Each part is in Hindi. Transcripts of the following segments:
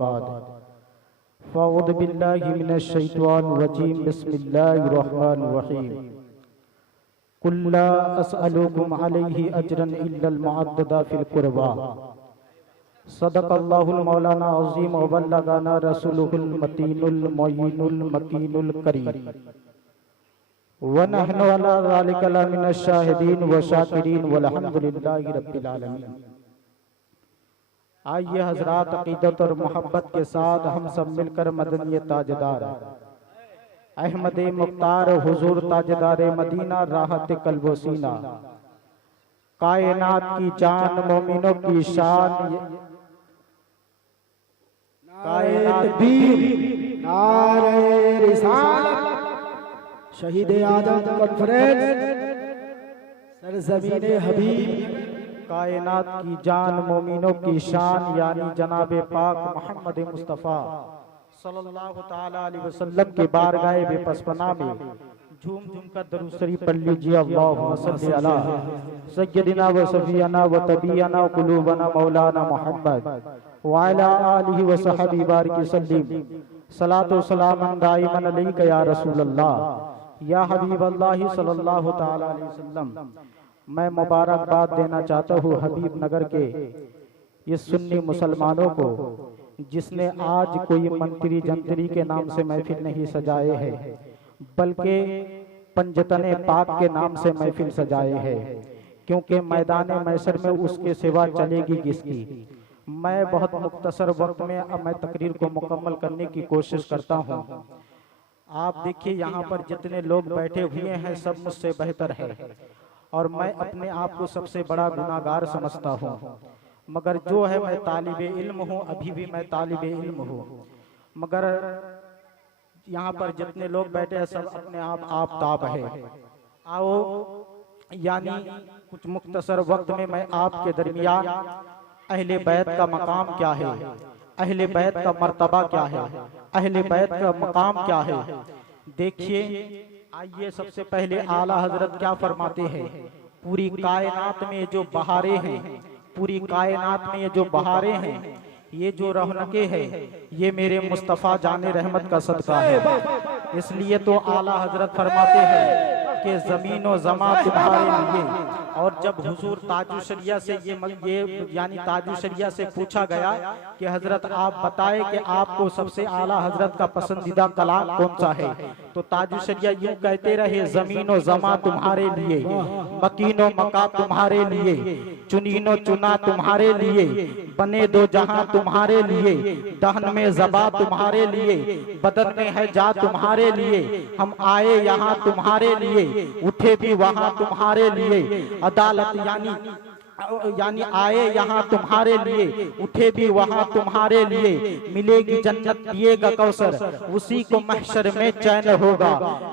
बाद फ़अऊज़ु बिल्लाहि मिनश शैतानिर रजीम बिस्मिल्लाहिर रहमानिर रहीम कुल ला असअलुकुम अलैहि अजरन इल्लल मुअद्ददा फिल क़ुरबा सदक़ल्लाहुल मौलाना अज़ीम व बल्लगाना रसूलुहुल मतीनुल मुय्यिनुल मकीनुल करीम व नहनु अला ज़ालिका लमिनश शाहिदीन व शाकिरीन वल्हम्दुलिल्लाहि रब्बिल आलमीन। आइए हजरात, अकीदत और मोहब्बत के साथ हम सब मिलकर मदनी ताजदार अहमद मुख्तार हुजूर ताजदार मदीना राहत कल्बो सीना कायनात की जान मोमिनों की शान कायनात नारे रिसालत शहीद आजम कॉन्फ्रेंस सरजमीन हबीब कायनात की जान मोमिनों की शान यानी जनाबे पाक मोहम्मद मुस्तफ़ा सल्लल्लाहु ताला अलैहि वसल्लम के बारगाह बेपसपना में झूम झूम कर दरूद शरीफ पढ़ लीजिए। अल्लाहुम्मा सल्ली अला सय्यदिना व सफियाना व तबीयना कुलूबना मौलाना मोहम्मद व अला आलिहि व सहबी बारिक सल्लिम सलातो सलामन दाइमन अलैका या रसूल अल्लाह या हबीब अल्लाह सल्लल्लाहु ताला अलैहि वसल्लम। मैं मुबारकबाद देना चाहता हूँ हबीब नगर के ये सुन्नी मुसलमानों को जिसने आज कोई मंत्री जंतरी के नाम से महफिल नहीं सजाए है बल्कि पंजतने पाक के नाम से महफिल सजाए है, क्योंकि मैदान मैसर में उसके सिवा चलेगी किसकी। मैं बहुत मुख्तसर वक्त में अब मैं तकरीर को मुकम्मल करने की कोशिश करता हूँ। आप देखिए यहाँ पर जितने लोग बैठे हुए हैं सब मुझसे बेहतर है और मैं अपने आप को सबसे बड़ा गुनाहगार समझता हूँ, मगर जो है मैं तालिबे इल्म हूँ, अभी भी मैं तालिबे इल्म हूँ। मगर यहाँ पर जितने लोग बैठे हैं सब अपने आप ताब है। आओ यानी कुछ मुख्तसर वक्त में मैं आपके दरमियान अहले बैत का मकाम क्या है, अहले बैत का मर्तबा क्या है, अहले बैत का मकाम क्या है देखिए। आइए सबसे पहले आला हजरत क्या फरमाते हैं, पूरी कायनात में जो बहारें हैं, पूरी कायनात में ये जो बहारें हैं, ये जो रौनकें हैं, ये मेरे मुस्तफ़ा जाने रहमत का सदका है। इसलिए तो आला हजरत फरमाते हैं कि ज़मीन व ज़मा तुम्हारे लिए। और जब हुजूर ताजुशरिया से ये यानी ताजुशरिया से पूछा गया कि हजरत आप बताएं कि आपको सबसे आला हजरत का पसंदीदा कलाम कौन सा है, तो ताजुशरिया यूं कहते रहे, ज़मीन व ज़मा तुम्हारे लिए, मकीनो मका तुम्हारे लिए, चुनीनो चुना तुम्हारे लिए, बने दो जहां तुम्हारे लिए, दहन में ज़बा तुम्हारे लिए, बदन में है जा तुम्हारे लिए, हम आए यहाँ तुम्हारे लिए, उठे भी वहां तुम्हारे लिए, अदालत यानी आए यहाँ तुम्हारे लिए, उठे भी वहाँ तुम्हारे लिए, मिलेगी जन्नत पिएगा कौसर, उसी को महशर में चैन होगा,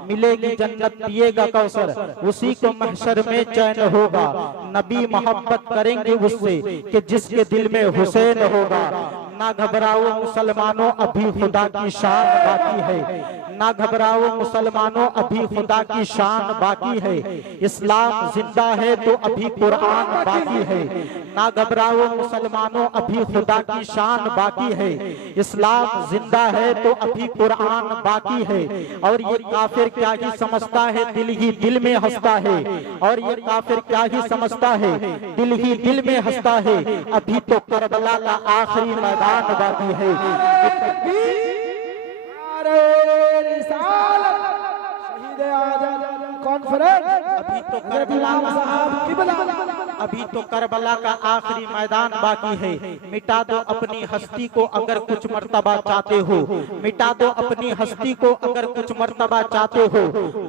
मिलेगी जन्नत पिएगा कौसर, उसी को महशर में चैन होगा। नबी मोहब्बत करेंगे उससे कि जिसके दिल में हुसैन होगा। ना घबराओ मुसलमानों अभी खुदा की शान बाकी है, ना घबराओ मुसलमानों अभी खुदा की शान बाकी है, इस्लाम जिंदा है तो अभी कुरान बाकी है। ना घबराओ मुसलमानों अभी खुदा की शान बाकी है, इस्लाम जिंदा है तो अभी कुरान बाकी है। और ये काफिर क्या ही समझता है, दिल ही दिल में हंसता है, और ये काफिर क्या ही समझता है, दिल ही दिल में हंसता है, अभी तो करबला का आखिरी मैदान बाकी है। शहीद आजम कॉन्फ्रेंस अभी तो करबला का आखिरी मैदान बाकी है। मिटा दो अपनी हस्ती को अगर कुछ मर्तबा चाहते हो, मिटा दो अपनी हस्ती को अगर कुछ मर्तबा चाहते हो,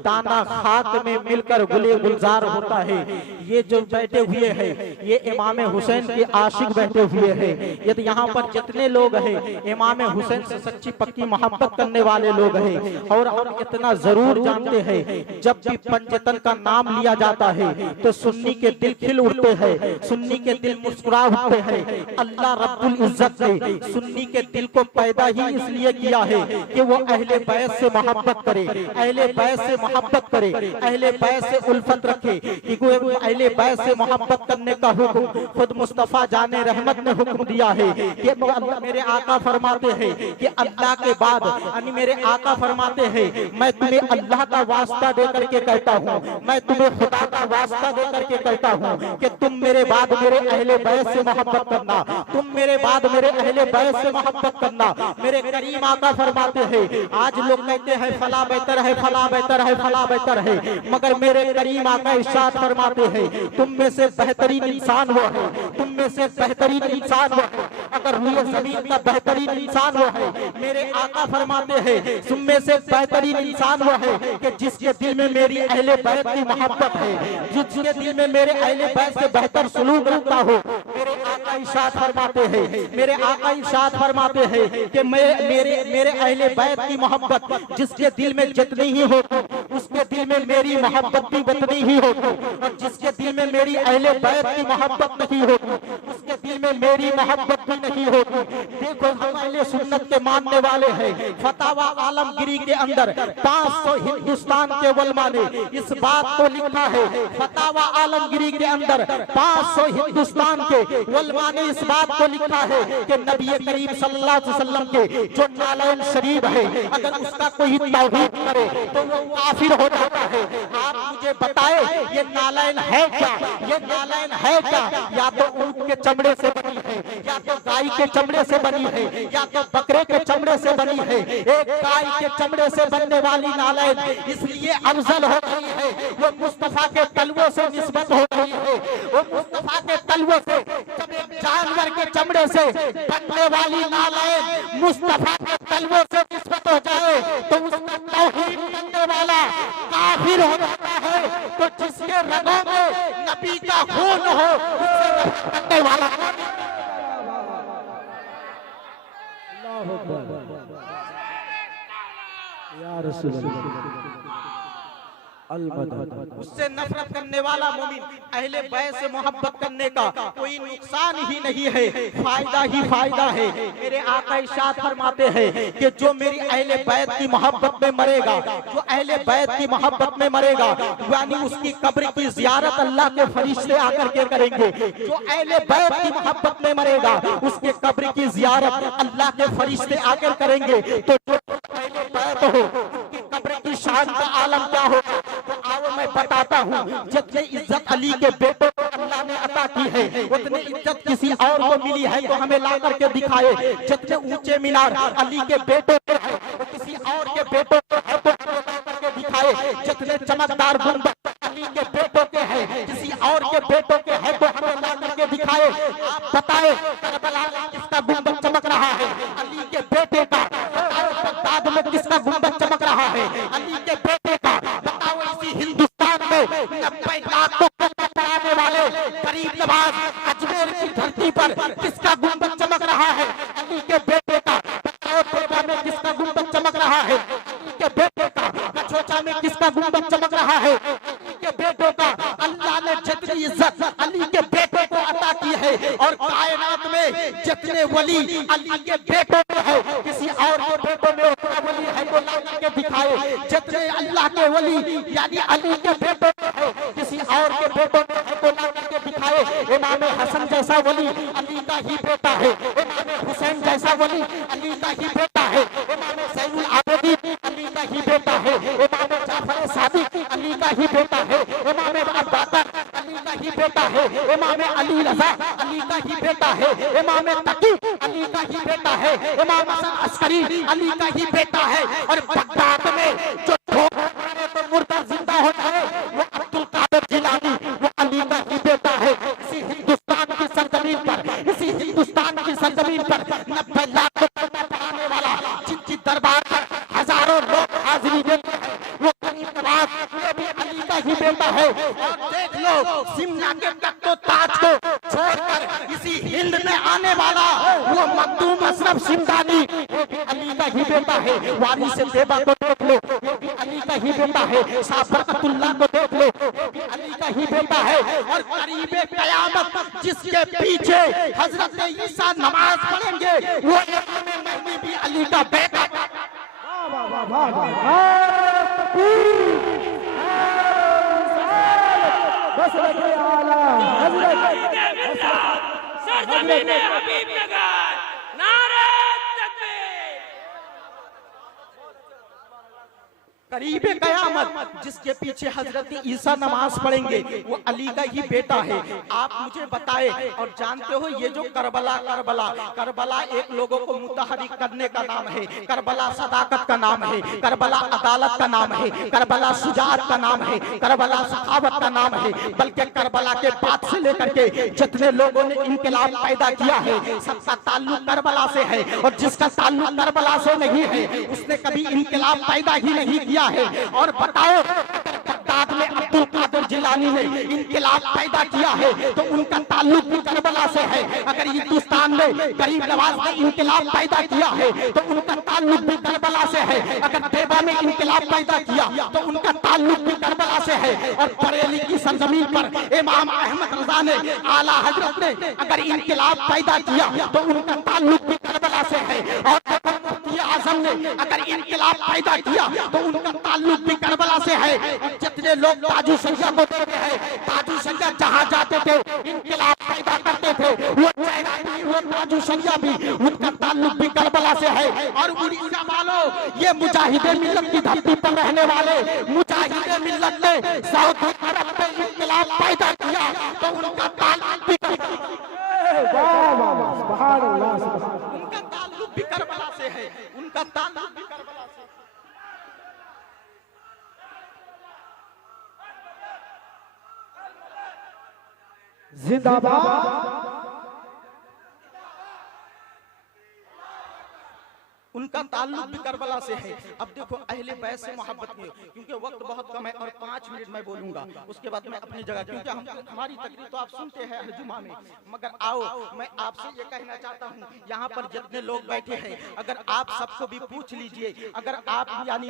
दाना खाक में मिलकर गुले गुलजार होता है। ये जो बैठे हुए हैं ये इमाम हुसैन के आशिक बैठे हुए हैं। यदि यहाँ पर जितने लोग हैं इमाम हुसैन से सच्ची पक्की मोहब्बत करने वाले लोग हैं। और हम इतना जरूर जानते हैं जब भी पंजतन का नाम लिया जाता है तो सुन्नी के दिल खिल उठते उठते हैं, सुन्नी के दिल मुस्कुरा उठते हैं। अल्लाह रब्बुल इज्जत ने सुन्नी के दिल को पैदा ही इसलिए किया है कि वो अहले बैत से मोहब्बत करे, अहले बैत से मोहब्बत करे, अहले बैत से उल्फत रखे। क्योंकि अहले बैत से मोहब्बत करने का हुक्म खुद मुस्तफा जाने रहमत ने हुक्म दिया है कि मेरे आका फरमाते हैं कि अल्लाह के बाद यानी मेरे आका फरमाते हैं मैं तुम्हें अल्लाह का वास्ता दे करके कहता हूँ, मैं तुम्हें खुदा का वास्ता दे करके कहता हूँ कि तुम मेरे बाद मेरे अहले बैत से मोहब्बत करना, तुम मेरे बाद मेरे अहले बैत से मोहब्बत करना। मेरे करीम आका फरमाते हैं, आज लोग कहते हैं फला बेहतर है, फला बेहतर है, फला बेहतर है, मगर मेरे करीम आका इरशाद फरमाते हैं तुम में से बेहतरीन इंसान वो है, तुम में से बेहतरीन इंसान वो है, अगर रूए जमीन का बेहतरीन इंसान वो है। मेरे आका फरमाते हैं तुम में से बेहतरीन इंसान वो है कि जिसके दिल में मेरी अहले बैत की मोहब्बत है, जिसके दिल में मेरे अहले बैत से बेहतर सलूक रखता हो। मेरे आका इरशाद फरमाते हैं, मेरे आका इरशाद फरमाते हैं कि मेरे अहले बैत की मोहब्बत जिसके दिल में जितनी ही होती उसके दिल में मेरी मोहब्बत भी उतनी ही होती, और जिसके दिल में मेरी अहले बैत की मोहब्बत नहीं होती उसके दिल में मेरी मोहब्बत भी नहीं होती। देखो हम अहले सुन्नत के मानने वाले हैं। फतावा आलमगिरी के अंदर 500 हिंदुस्तान के उलमा ने इस बात को लिखा है, फतावा आलमगिरी के अंदर 500 हिंदुस्तान के उलमा ने इस बात को लिखा है कि नबी करीम सल्लल्लाहु अलैहि वसल्लम के जो नालैन शरीफ है अगर उसका कोई तौहीद करे तो वो काफिर हो जाता है। आप मुझे बताए ये नालैन है क्या, ये नालैन है क्या? या तो ऊंट के चमड़े से बनी है, या तो गाय के चमड़े से बनी है, या तो बकरे के चमड़े से बनी है। एक गाय के चमड़े से बनने वाली नालैन इसलिए अफजल हो गई है, वो मुस्तफा के तलवों से निस्बत हो गई है, वो मुस्तफा के तलवों से। जब एक जानवर के चमड़े से बनने वाली नालैन मुस्तफा के तलवों से निस्बत हो जाए तो उसका तौहीद करने वाला काफिर हो जाता है। तो जिसके रगों में नबी का खून हो उससे नफरत करने वाला या रसूल अल्लाह उससे नफरत करने वाला मोमिन अहले बैत से मोहब्बत करने का कोई नुकसान ही नहीं है, फायदा ही फायदा है। मेरे आका इरशाद फरमाते हैं कि जो मेरी अहले बैत की मोहब्बत में मरेगा, जो अहले बैत की मोहब्बत में मरेगा यानी उसकी कब्र की जियारत अल्लाह के फरिश्ते आकर के करेंगे। जो अहले बैत की मोहब्बत में मरेगा उसके कब्र की जियारत अल्लाह के फरिश्ते आकर करेंगे। तो जो अहले बैत हो उसकी कब्र की शान का आलम क्या होगा? तो आओ मैं बताता हूँ। जितनी इज्जत अली के बेटों को अल्लाह ने अता की है उतनी इज्जत किसी और को मिली है तो हमें ला करके दिखाए। जितने ऊंचे मीनार अली के बेटों को है वो किसी और के बेटों को है तो हमें ला करके दिखाए। जितने चमकदार गुंबद अली के बेटों के हैं किसी और के बेटों के है तो हमें ला करके दिखाए। आप बताए करबला में किसका गुंबद चमक रहा है? अली के बेटे का। बगदाद में किसका गुंबद चमक रहा है? अली के बेटे का। बताओ इसी हिंदुस्तान में 90 लाख को पढ़ाने वाले गरीब नवाज अजमेर की धरती पर किसका गुंबद चमक रहा है? अली के बेटे का। बताओ कोटा में किसका गुंबद चमक रहा है? अली के बेटे का। कछोचा में किसका गुंबद चमक रहा है? अली के बेटों का। अल्लाह ने जितनी इज्जत अली के बेटों को अता की है और कायनात में जितने वली अली के बेटों में है किसी और के बेटों में उतना वली है तो ला करके दिखाए। जितने अल्लाह के वली यानी अली के बेटों में है किसी और के बेटों में है तो ला करके दिखाए। इमाम हसन जैसा वली अली का ही बेटा है, इमाम हुसैन जैसा वली अली का ही बेटा है, इमाम ज़ैनुल आबिदीन अली का ही बेटा है, इमाम जाफर सादिक अली का ही बेटा है, इमाम अबू बकर अली का ही बेटा है, इमाम अली रज़ा अली का ही बेटा है, इमाम तकी अली का ही बेटा है, इमाम हसन अस्करी अली का ही बेटा है। और बगदाद में जो तो मुर्दा जिंदा होता है वो अब्दुल कादिर जिलानी वो अली का ही बेटा है। इसी हिंदुस्तान की सरजमीन पर, इसी हिंदुस्तान की सरजमीन पर 90 लाख को पढ़ाने वाला जिनकी दरबार पर हजारों लोग हाजिरी देते हैं वो गरीब नवाज वो भी अली का ही बेटा है। और देख लो शिमला के तख्तो ताज को छोड़कर इसी हिंद में आने वाला वो मखदूम अशरफ शिमदानी वो भी अली का ही बेटा है। वारिस तैयबा को देख लो वो भी अली का ही बेटा है। शाह बरकतुल्लाह को देख लो वो भी अली का ही बेटा है। और करीब क़यामत जिसके पीछे हजरत ईसा नमाज पढ़ेंगे वो इमाम महदी भी अली का बेटा। करीब क़यामत जिसके पीछे हजरत ईसा नमाज पढ़ेंगे वो अली का ही बेटा है। आप मुझे बताए, और जानते हो ये जो करबला करबला करबला एक लोगों को मुतहरिक करने का नाम है, करबला सदाकत का नाम है, करबला अदालत का नाम है, करबला शुजाअत का नाम है, करबला सखावत का नाम है। बल्कि करबला के बाद से लेकर के जितने लोगों ने इनकलाब पैदा किया है सबका ताल्लुक करबला से है। और जिसका ताल्लुक करबला से नहीं है उसने कभी इनकलाब पैदा ही नहीं किया है। और बताओ बगदाद में अब्दुल कादिर जिलानी ने इनकलाब पैदा किया है तो उनका ताल्लुक भी करबला से है। अगर हिंदुस्तान में गरीब नवाज ने इनकलाब पैदा किया है तो उनका ताल्लुक भी करबला से है। अगर देवा में इनकलाब पैदा किया तो उनका ताल्लुक भी करबला से है। और बरेली की सरजमीन पर इमाम अहमद रजा ने आला हजरत ने अगर इनकलाब पैदा किया तो उनका ताल्लुक भी करबला से है। और आजम ने अगर इनकलाब पैदा किया तो उनका ताल्लुक भी करबला से है। और जितने लोग ताजू संख्या को देते हैं, ताजू संख्या जहाँ जाते थे इनकलाब पैदा करते थे, वो ताजू संख्या भी उनका ताल्लुक भी करबला से है। और उड़ीसा वालों, ये मुजाहिदे मिल्लत की धरती पर रहने वाले मुजाहिदे मिल्लत ने सऊदी अरब में इनकलाब पैदा किया तो उनका ताल्लुक भी भी करबला से है। उनका ताल्लुक भी करबला से। जिंदाबाद। उनका ताल्लुक भी करबला से है। अब देखो अहले बैत से मोहब्बत में, क्योंकि वक्त बहुत कम है और 5 मिनट मैं बोलूंगा, उसके बाद मैं अपनी जगह, क्योंकि हमारी तकरीर तो आप सुनते हैं हर जुमा में। मगर आओ मैं आपसे ये कहना चाहता हूँ, यहाँ पर जितने लोग बैठे हैं अगर आप सबको भी पूछ लीजिए, अगर आप यानी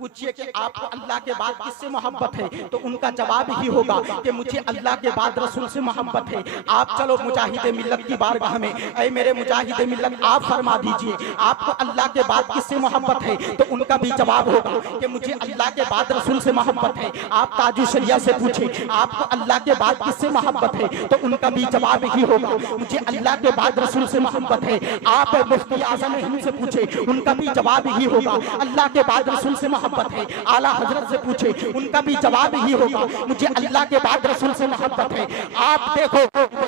पूछिए कि आपको अल्लाह के बाद किससे मोहब्बत है तो उनका जवाब ही होगा कि मुझे अल्लाह के बाद रसूल से मोहब्बत है। आप चलो मुजाहिदे मिल्लत की बारगाह में, ऐ मेरे मुजाहिदे मिल्लत आप फरमा दीजिए आपको अल्लाह के बाद किससे मोहब्बत है तो उनका भी जवाब होगा कि मुझे अल्लाह के बाद रसूल से मोहब्बत है। आप ताजु शरिया से पूछे आपको अल्लाह के बाद किससे मोहब्बत है तो उनका भी जवाब ही होगा मुझे अल्लाह के बाद रसूल से मोहब्बत है। आप मुफ्ती आज़म हिंद से पूछे उनका भी जवाब ही होगा अल्लाह के बाद रसूल से मोहब्बत है। आला हजरत से पूछे उनका भी जवाब ही होगा मुझे अल्लाह के बाद रसूल से मोहब्बत है। आप देखो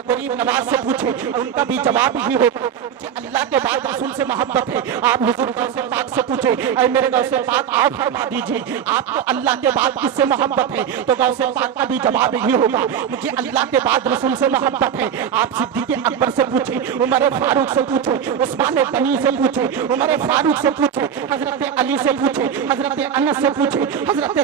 गरीब नवाज से पूछे उनका भी जवाब ही होगा मुझे अल्लाह के बाद रसूल से मोहब्बत है। आप हुजूर गौसे पाक से पूछे ऐ मेरे गौसे पाक आप फरमा दीजिए आपको अल्लाह के बाद किससे मोहब्बत है तो गौसे पाक का भी जवाब ही होगा मुझे अल्लाह के बाद रसूल से मोहब्बत है। आप सिद्दीक़ अकबर से पूछे, उमर फारूक से पूछे, उस्मान गनी से पूछे, उमर फारूक से पूछे, हजरत अली से पूछे, हजरत अनस से पूछे, हजरत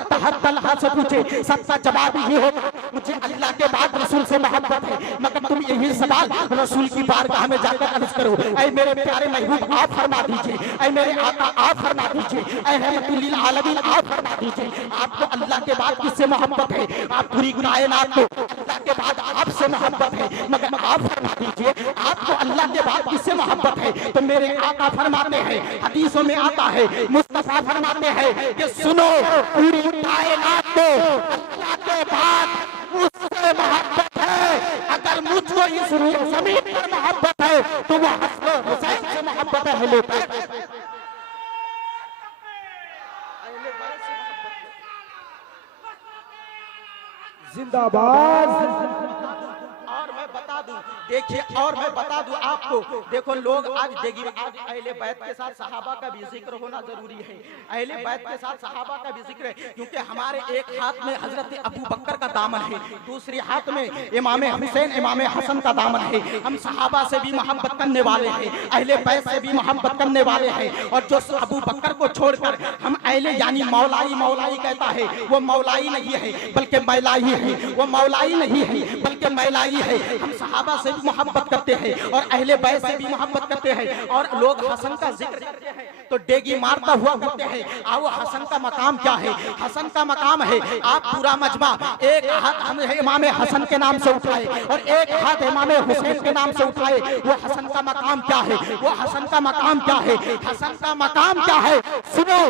तलहा से पूछे, सबका जवाब ही होगा मुझे अल्लाह के बाद रसूल से मोहब्बत है। मगर तुम यही सवाल रसूल की बारगाह में जाकर अर्ज करो ऐ मेरे प्यारे महबूब आप फरमा दीजिए, ऐ मेरे आका आप फरमा दीजिए, ऐ रहमतुल लिल आलमीन आप फरमा दीजिए आपको अल्लाह के बाद किससे मोहब्बत है। आप पूरी कायनात को अल्लाह के बाद आपसे मोहब्बत है, मगर आप फरमा दीजिए आपको अल्लाह के बाद किससे मोहब्बत है तो मेरे आका फरमाते हैं, हदीसों में आता है, मुस्तफा फरमाते हैं कि सुनो पूरी कायनात को अल्लाह के बाद मुझसे मोहब्बत है। अगर मुझको इस जमीन पर मोहब्बत है तो वो हसन हुसैन से मोहब्बत है। जिंदाबाद। और मैं बता दूं, देखिए और मैं बता दूं आपको, देखो लोग आज देखिए आज अहले बैत के साथ सहाबा का भी जिक्र होना जरूरी है। अहले बैत के साथ सहाबा का भी जिक्र है, क्योंकि हमारे एक हाथ में हजरत अबू बकर का दामन है, दूसरे हाथ में इमाम हुसैन इमाम हसन का दामन है। हम सहाबा से भी मोहब्बत करने वाले हैं, अहले बैत से भी मोहब्बत करने वाले हैं। और जो अबू बकर को छोड़कर हम अहले यानी मौलाई मौलाई कहता है वो मौलाई नहीं है बल्कि मैलाई है, वो मौलाई नहीं है बल्कि मैलाई है। हम सहाबा से भी मोहब्बत करते हैं और अहले बैत से भी मोहब्बत करते हैं, और लोग हसन का जिक्र करते हैं तो डेगी मारता हुआ बोलते हैं। आओ हसन का मकाम क्या है? हसन का मकाम है आप पूरा मजमा एक हाथ हम इमाम हसन के नाम से उठाए और एक हाथ इमाम हुसैन के नाम से उठाए। वो हसन का मकाम क्या है? वो हसन का मकाम क्या है? हसन का मकाम क्या है? सुनो,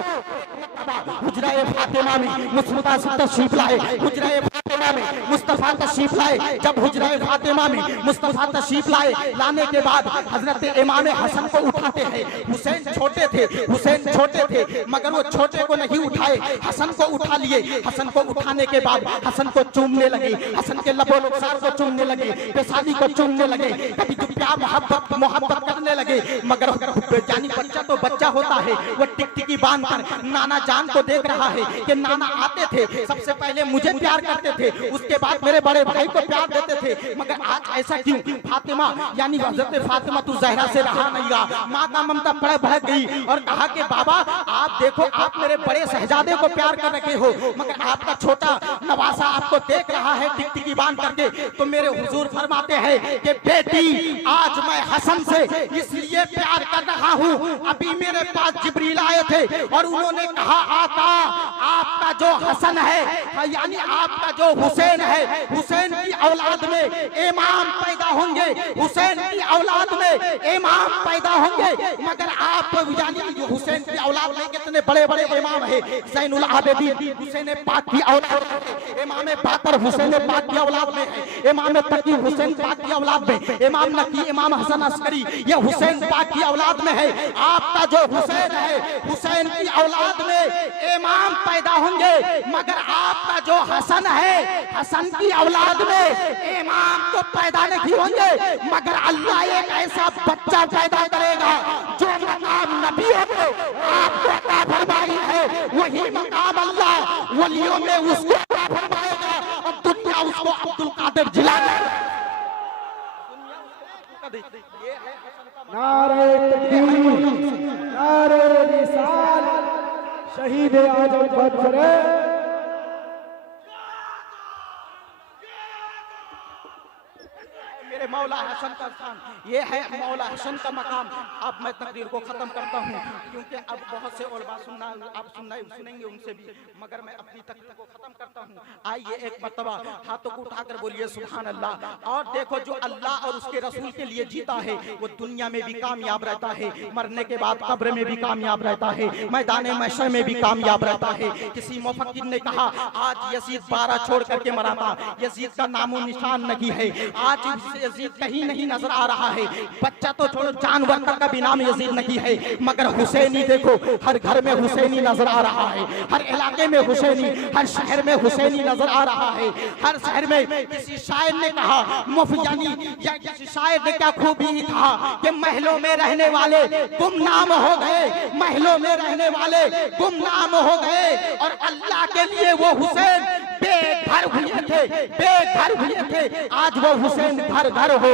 हुजरा-ए फातिमा में मुस्तफा तशरीफ लाए, हुजरा-ए फातिमा में मुस्तफा तशरीफ लाए। जब हुजरा-ए फातिमा में मुस्तफा तशरीफ लाए, लाने के बाद हजरत इमाम हसन को उठाते हैं। हुसैन छोटे थे, हुसैन छोटे थे, मगर वो छोटे को नहीं उठाए, हसन को उठा लिए। हसन को उठाने के बाद हसन को चूमने लगे, हसन के लबों लुक्सार को चूमने लगे, पेशानी को चूमने लगे, कभी तो प्यार मोहब्बत करने लगे। मगर जानी बच्चा तो बच्चा होता है, वो टिकटिकी बांध कर नाना जान को देख रहा है कि नाना आते थे, सबसे पहले मुझे प्यार करते थे, उसके बाद मेरे बड़े भाई को प्यार देते थे, मगर आज ऐसा क्यों? फातिमा यानी हजरत फातिमा तू जहरा से रहा नहीं गया। माँ का ममता बड़े भड़क गई और कहा कि बाबा आप देखो, आप मेरे बड़े शहजादे को प्यार कर रखे हो, मगर आपका छोटा नवासा आपको देख रहा है टिकटिकी बांध करके। तो मेरे हुजूर फरमाते हैं कि बेटी आज मैं हसन से इसलिए प्यार कर रहा हूँ, अभी मेरे पास जिब्रील आए थे और उन्होंने कहा आका आपका जो हसन है यानी आपका जो हुसैन है, हुसैन की औलाद में इमाम पैदा होंगे, हुसैन की औलाद में इमाम पैदा होंगे। मगर आप यानी जो हुसैन की औलाद में कितने बड़े बड़े इमाम है, ज़ैनुल आबिदीन हुसैन पाक की औलाद में, इमाम बाकर हुसैन पाक की औलाद में है, इमाम तकी हुसैन पाक की औलाद में, इमाम नकी इमाम हसन अस्करी ये हुसैन पाक की औलाद में है। आपका जो हुसैन है, हुसैन की औलाद में इमाम पैदा होंगे, मगर आपका जो हसन है, हसन की औलाद में इमाम तो पैदा नहीं होंगे, मगर अल्लाह एक ऐसा बच्चा पैदा करेगा जो मकाम नबियों में आपको अता फरमाई है, वही मकाम अल्लाह वलियों में उसको अता फरमाएगा और दुनिया उसको अब्दुल कादिर जिलानी। नारे तकबीर, नारे रिसालत, शहीद आजम बदरे। मेरे मौला हसन का स्थान ये है, मौला हसन का मकाम। अब मैं तकरीर को खत्म करता हूँ क्योंकि अब बहुत से और बात सुनेंगे उनसे भी, मगर मैं अपनी तकरीर को खत्म करता हूँ। आइए एक मर्तबा हाथों को उठाकर बोलिए सुभान अल्लाह। और देखो जो अल्लाह और उसके रसूल के लिए जीता है वो दुनिया में भी कामयाब रहता है, मरने के बाद कब्र में भी कामयाब रहता है, मैदान महशर में भी कामयाब रहता है। किसी मुफक्किर ने कहा आज यजीद 12 छोड़ करके मरा था, यजीद का नामो निशान नहीं है, आज यजीद कहीं नहीं नजर आ रहा है। बच्चा तो छोड़ो, जानवर का भी नाम यजीद नहीं है, मगर हुसैनी देखो हर घर में हुसैनी नजर आ रहा है, हर इलाके में हुसैनी, हर शहर में हुसैनी नजर आ रहा है। हर शहर में किसी शायर ने कहा मुफयानी या किसी शायर ने क्या खूबी कहा कि महलों में रहने वाले गुमनाम हो गए, महलों में रहने वाले गुमनाम हो गए और अल्लाह के लिए वो हुसैन बेघर हुए थे, बेघर हुए थे। आज वो हुसैन घर घर हो,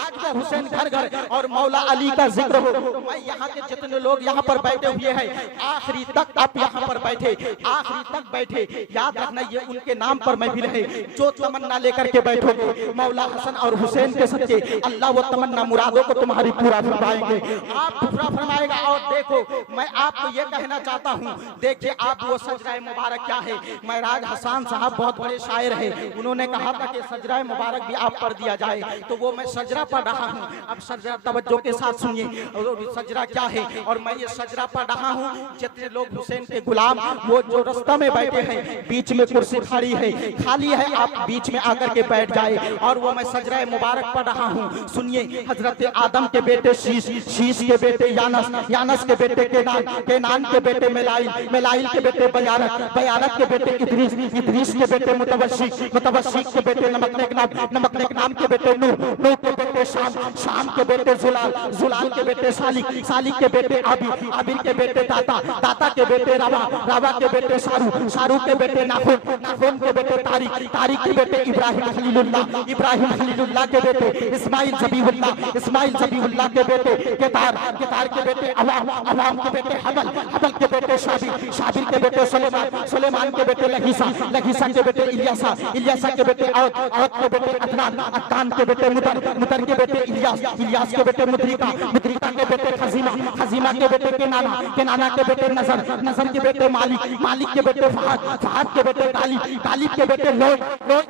आज वो हुसैन घर घर और मौला अली का जिक्र हो। तो मैं यहाँ के जितने लोग यहाँ पर बैठे हुए हैं आखिरी तक आप यहाँ पर बैठे, आखिरी तक बैठे, याद रखना ये उनके नाम पर महफिल है। जो तमन्ना लेकर के बैठोगे मौला हसन और हुसैन के सदके अल्लाह वो तमन्ना मुरादों को तुम्हारी पूरा फरमाएंगे, आप पूरा फरमाएगा। और देखो मैं आपको ये कहना चाहता हूँ, देखिए आप वो सजराए मुबारक क्या है। महराज हसन साहब बहुत बड़े शायर है, उन्होंने कहा था कि सजराए मुबारक भी आप पढ़ दिया जाए, तो वो मैं सजरा पढ़ रहा हूँ। अब सजरा तवज्जो के साथ सुनिए, सजरा क्या है और मैं ये सजरा पढ़ रहा हूँ। जितने लोग हुसैन के गुलाम वो जो रास्ता में बैठे हैं, बीच में कुर्सी खाली है, खाली है, आप बीच में आकर के बैठ जाए और वो मैं सजरा मुबारक पढ़ रहा हूँ। सुनिए, हजरत आदम के बेटे शीश, शीश के बेटे यानस, यानस के बेटे केनान, केनान के बेटे मेलाइल, मेलाइल के बेटे बयारत, बयारत के बेटे इदरीस, इदरीस के बेटे मुतवस्सिक, मुतवस्सिक के बेटे नमकनेक नाम, नमकनेक नाम के बेटे नूह, नूह के बेटे शाम, शाम के बेटे जुलाल, जुलाल के बेटे सालिक, सालिक के बेटे आबिर, आबिर के बेटे दाता, दाता के बेटे रवा, रवा के बेटे शारू, शारू के बेटे नाखून, नाखून के बेटे तारिक, तारिक के बेटे इब्राहिम खलीलुल्लाह, इब्राहिम खलीलुल्लाह के बेटे इस्माइल जबीहुल्लाह, इस्माइल जबीहुल्लाह के बेटे केदार, केदार के बेटे अवाम, अवाम के बेटे हबल, हबल के बेटे शाबिर, शाबिर के बेटे सुलेमान, सुलेमान के बेटे लहीसा, लहीसा के बेटे इलियासा, इलियासा के बेटे औद, औद के बेटे अदनान, अदनान के बेटे मुदर, मुदर के बेटे इलियास, इलियास के बेटे मुद्रिका, मुद्रिका के बेटे खजीमा, खजीमा के बेटे केनाना, केनाना के बेटे नजर, नजर के बेटे मालिक, मालिक के बेटे फहद, फहद के बेटे गालिब, गालिब के बेटे लोड, लोड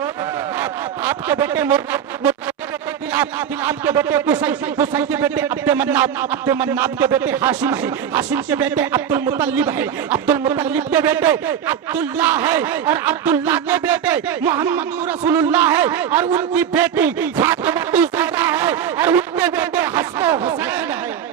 आप के बेटे मुर्दा, मुर्दा के बेटे किलाब, किलाब के बेटे कुसै, कुसै के बेटे अब्दे मन्नाब, अब्दे मन्नाब के बेटे हाशिम है, हाशिम के बेटे अब्दुल मुतल्लिब है, अब्दुल मुतल्लिब के बेटे अब्दुल्ला है, और अब्दुल्ला के बेटे मोहम्मद रसूलुल्लाह है, और उनकी बेटी फातिमा ज़हरा है, और उनके बेटे हसन हुसैन है।